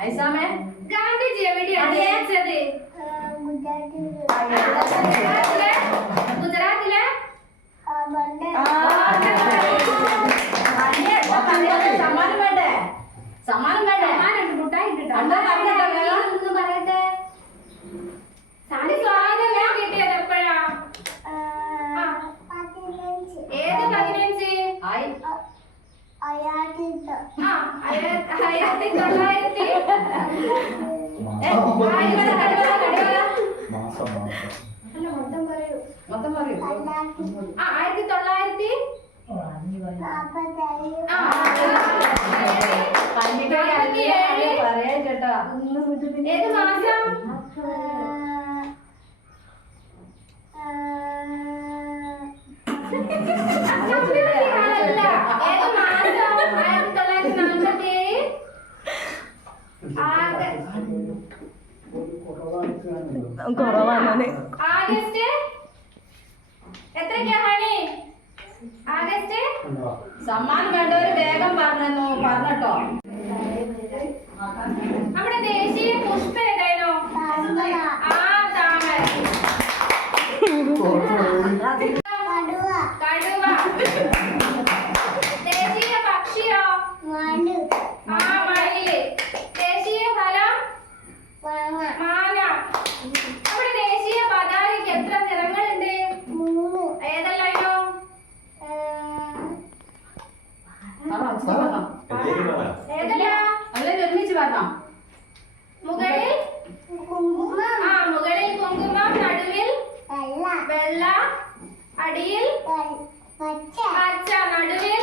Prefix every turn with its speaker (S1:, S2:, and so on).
S1: ऐसा मैं गांधी जी वीडियो देख
S2: सदे
S1: गुजराती. गुजरातीला. ആയിരത്തി തൊള്ളായിരത്തി മൊത്തം പറയൂ
S2: മൊത്തം പറയൂ
S1: ആ ആയിരത്തി തൊള്ളായിരത്തി ആ
S2: കണ്ടിട്ട് പറയാ
S1: ഏത് മാസം
S3: കുറവാണ്.
S1: ആഗസ്റ്റ്? എത്രയ്ക്കാ മണി ആഗസ്റ്റ്?
S2: സമ്മാനം വേണ്ടവര് വേഗം പറഞ്ഞു പറഞ്ഞട്ടോ
S1: നമ്മുടെ ദേശീയ പുഷ്പം ഏതായിരുന്നു ആ താമര കടുവ ദേശീയ പക്ഷിയോ ആ മയിൽ ദേശീയ ഫലം മാന നമ്മുടെ ദേശീയ പതാകയ്ക്ക് എത്ര നിറങ്ങളുണ്ട്? മൂന്ന്. ഏതെല്ലാ
S2: അല്ല നിർമ്മിച്ച് പറഞ്ഞോ
S1: മുകളിൽ? ആ മുകളിൽ കുങ്കുമം നടുവിൽ വെള്ള. അടിയിൽ പച്ച നടുവിൽ